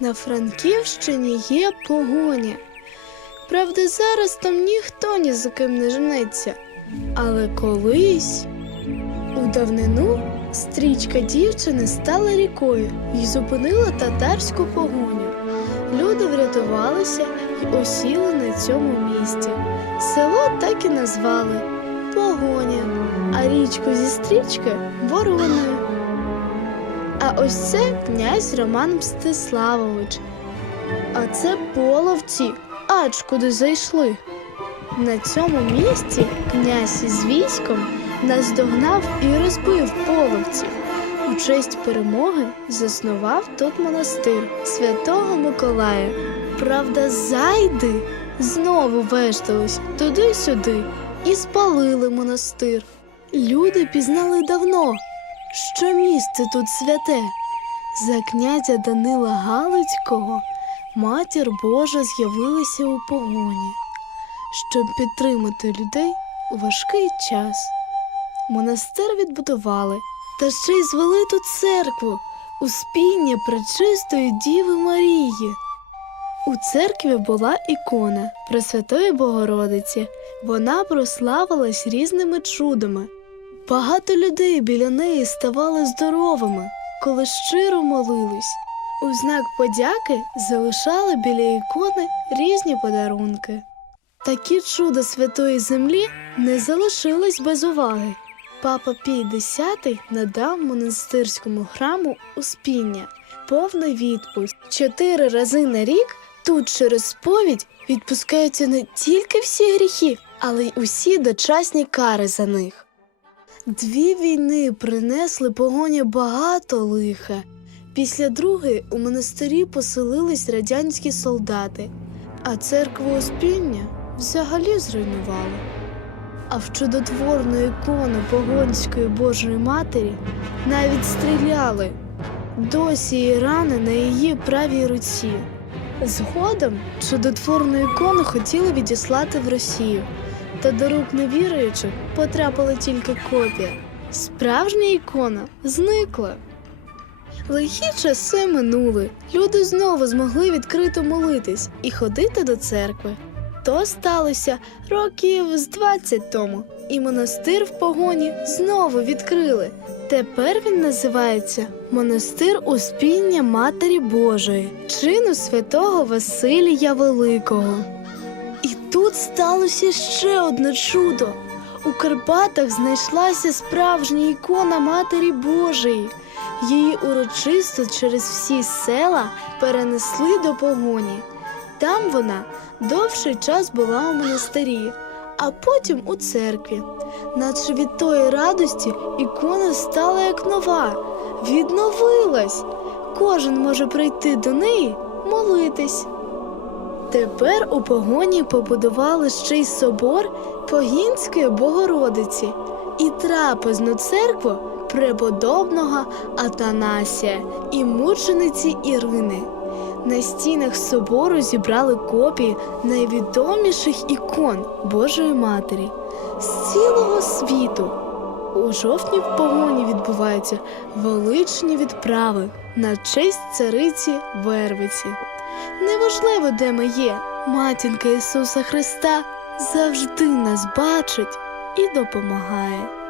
На Франківщині є погоня. Правда, зараз там ніхто ні за ким не женеться. Але колись у давнину стрічка дівчини стала рікою і зупинила татарську погоню. Люди врятувалися і осіли на цьому місці. Село так і назвали Погоня, а річку зі стрічки Вороною. Ось це князь Роман Мстиславович. А це половці, ач куди зайшли. На цьому місці князь із військом наздогнав і розбив половців. У честь перемоги заснував тут монастир святого Миколая. Правда, зайди знову вештались туди-сюди і спалили монастир. Люди пізнали давно, що місце тут святе. За князя Данила Галицького матір Божа з'явилася у погоні, щоб підтримати людей у важкий час. Монастир відбудували та ще й звели тут церкву успіння Пречистої Діви Марії. У церкві була ікона Пресвятої Богородиці. Вона прославилась різними чудами. Багато людей біля неї ставали здоровими, коли щиро молились. У знак подяки залишали біля ікони різні подарунки. Такі чуда святої землі не залишились без уваги. Папа Пій X надав монастирському храму успіння, повний відпуск. Чотири рази на рік тут через сповідь відпускаються не тільки всі гріхи, але й усі дочасні кари за них. Дві війни принесли погоні багато лиха. Після другої у монастирі поселились радянські солдати, а церкву Успіння взагалі зруйнували. А в чудотворну ікону Погонської Божої Матері навіть стріляли. Досі є рани на її правій руці. Згодом чудотворну ікону хотіли відіслати в Росію, та до рук невіруючих потрапила тільки копія. Справжня ікона зникла. Лихі часи минули. Люди знову змогли відкрито молитись і ходити до церкви. То сталося років з 20 тому, і монастир в погоні знову відкрили. Тепер він називається Монастир Успіння Матері Божої, чину святого Василія Великого. Тут сталося ще одне чудо. У Карпатах знайшлася справжня ікона Матері Божої. Її урочисто через всі села перенесли до погоні. Там вона довший час була у монастирі, а потім у церкві. Наче від тої радості ікона стала як нова, відновилась. Кожен може прийти до неї, молитись. Тепер у погоні побудували ще й собор Погінської Богородиці і трапезну церкву преподобного Атанасія і мучениці Ірини. На стінах собору зібрали копії найвідоміших ікон Божої Матері з цілого світу. У жовтні в погоні відбуваються величні відправи на честь цариці Вервиці. Неважливо, де ми є, матінка Ісуса Христа завжди нас бачить і допомагає.